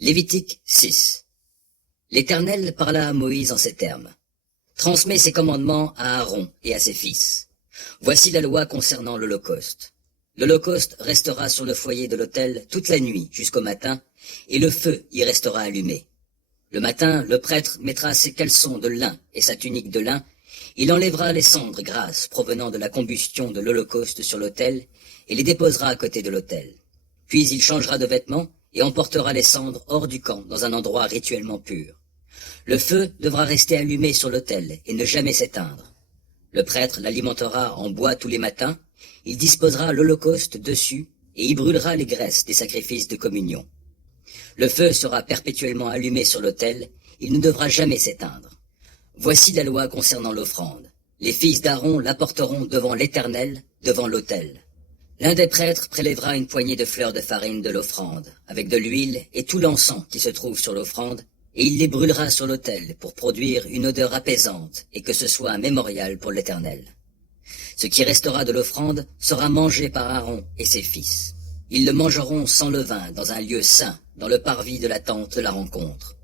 Lévitique 6. L'Éternel parla à Moïse en ces termes. Transmets ces commandements à Aaron et à ses fils. Voici la loi concernant l'Holocauste. L'Holocauste restera sur le foyer de l'autel toute la nuit jusqu'au matin, et le feu y restera allumé. Le matin, le prêtre mettra ses caleçons de lin et sa tunique de lin. Il enlèvera les cendres grasses provenant de la combustion de l'Holocauste sur l'autel et les déposera à côté de l'autel. Puis il changera de vêtements et emportera les cendres hors du camp dans un endroit rituellement pur. Le feu devra rester allumé sur l'autel et ne jamais s'éteindre. Le prêtre l'alimentera en bois tous les matins, il disposera l'Holocauste dessus et y brûlera les graisses des sacrifices de communion. Le feu sera perpétuellement allumé sur l'autel, il ne devra jamais s'éteindre. Voici la loi concernant l'offrande. Les fils d'Aaron l'apporteront devant l'Éternel, devant l'autel. L'un des prêtres prélèvera une poignée de fleurs de farine de l'offrande, avec de l'huile et tout l'encens qui se trouve sur l'offrande, et il les brûlera sur l'autel pour produire une odeur apaisante et que ce soit un mémorial pour l'Éternel. Ce qui restera de l'offrande sera mangé par Aaron et ses fils. Ils le mangeront sans levain dans un lieu saint, dans le parvis de la tente de la rencontre.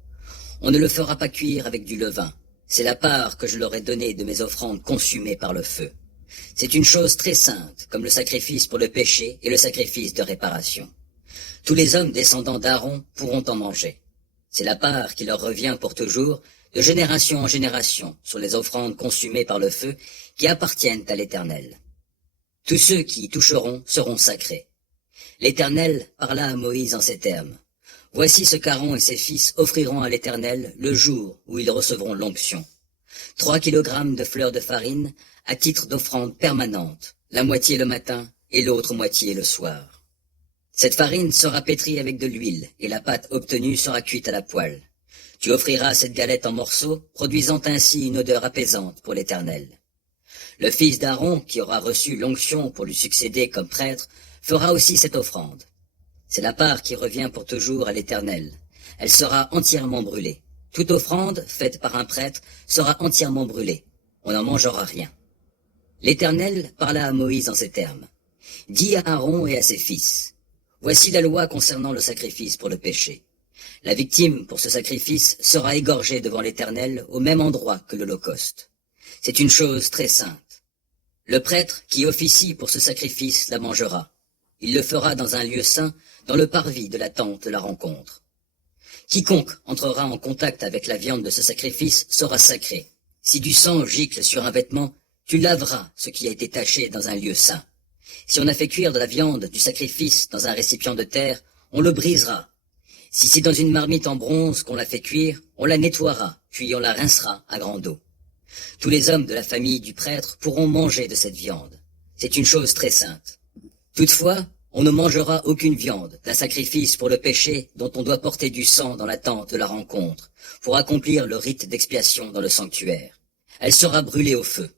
On ne le fera pas cuire avec du levain. C'est la part que je leur ai donnée de mes offrandes consumées par le feu. C'est une chose très sainte, comme le sacrifice pour le péché et le sacrifice de réparation. Tous les hommes descendants d'Aaron pourront en manger. C'est la part qui leur revient pour toujours, de génération en génération, sur les offrandes consumées par le feu, qui appartiennent à l'Éternel. Tous ceux qui y toucheront seront sacrés. L'Éternel parla à Moïse en ces termes. Voici ce qu'Aaron et ses fils offriront à l'Éternel le jour où ils recevront l'onction. 3 kilogrammes de fleurs de farine à titre d'offrande permanente, la moitié le matin et l'autre moitié le soir. Cette farine sera pétrie avec de l'huile et la pâte obtenue sera cuite à la poêle. Tu offriras cette galette en morceaux, produisant ainsi une odeur apaisante pour l'Éternel. Le fils d'Aaron, qui aura reçu l'onction pour lui succéder comme prêtre, fera aussi cette offrande. C'est la part qui revient pour toujours à l'Éternel. Elle sera entièrement brûlée. Toute offrande faite par un prêtre sera entièrement brûlée. On n'en mangera rien. L'Éternel parla à Moïse en ces termes. Dis à Aaron et à ses fils. Voici la loi concernant le sacrifice pour le péché. La victime pour ce sacrifice sera égorgée devant l'Éternel au même endroit que l'Holocauste. C'est une chose très sainte. Le prêtre qui officie pour ce sacrifice la mangera. Il le fera dans un lieu saint, dans le parvis de la tente de la rencontre. Quiconque entrera en contact avec la viande de ce sacrifice sera sacré. Si du sang gicle sur un vêtement, tu laveras ce qui a été taché dans un lieu saint. Si on a fait cuire de la viande du sacrifice dans un récipient de terre, on le brisera. Si c'est dans une marmite en bronze qu'on l'a fait cuire, on la nettoiera, puis on la rincera à grande eau. Tous les hommes de la famille du prêtre pourront manger de cette viande. C'est une chose très sainte. Toutefois, on ne mangera aucune viande d'un sacrifice pour le péché dont on doit porter du sang dans la tente de la rencontre, pour accomplir le rite d'expiation dans le sanctuaire. Elle sera brûlée au feu.